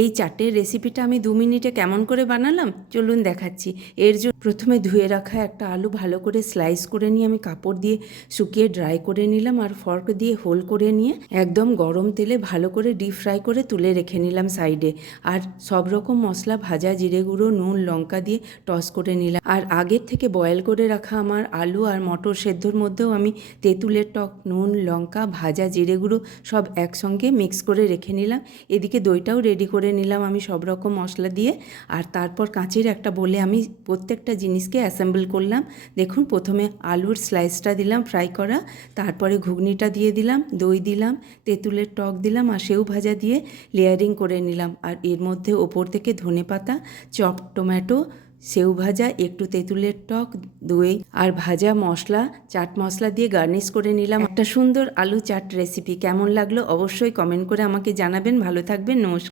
এই চাটের রেসিপিটা আমি 2 মিনিটে কেমন করে বানালাম চলুন দেখাচ্ছি। এর জন্য প্রথমে ধুয়ে রাখা একটা আলু ভালো করে স্লাইস করে নিয়ে আমি কাপড় দিয়ে শুকিয়ে ড্রাই করে নিলাম, আর ফর্ক দিয়ে হোল করে নিয়ে একদম গরম তেলে ভালো করে ডিপ ফ্রাই করে তুলে রেখে নিলাম সাইডে। আর সব রকম মশলা, ভাজা জিরে গুঁড়ো, নুন, লঙ্কা দিয়ে টস করে নিলাম। আর আগের থেকে বয়েল করে রাখা আমার আলু আর মটর সেদ্ধর মধ্যেও আমি তেঁতুলের টক, নুন, লঙ্কা, ভাজা জিরে গুঁড়ো সব একসঙ্গে মিক্স করে রেখে নিলাম। এদিকে দইটাও রেডি করে নিলাম আমি সব রকম মশলা দিয়ে। আর তারপর কাঁচের একটা বলে আমি প্রত্যেকটা জিনিসকে অ্যাসেম্বল করলাম। দেখুন, প্রথমে আলুর স্লাইসটা দিলাম ফ্রাই করা, তারপরে ঘুগনিটা দিয়ে দিলাম, দই দিলাম, তেঁতুলের টক দিলাম আর সেও ভাজা দিয়ে লেয়ারিং করে নিলাম। আর এর মধ্যে ওপর থেকে ধনেপাতা, চপ টমেটো, সেও ভাজা, একটু তেঁতুলের টক, দই আর ভাজা মশলা, চাট মশলা দিয়ে গার্নিশ করে নিলাম। একটা সুন্দর আলু চাট রেসিপি কেমন লাগলো অবশ্যই কমেন্ট করে আমাকে জানাবেন। ভালো থাকবেন, নমস্কার।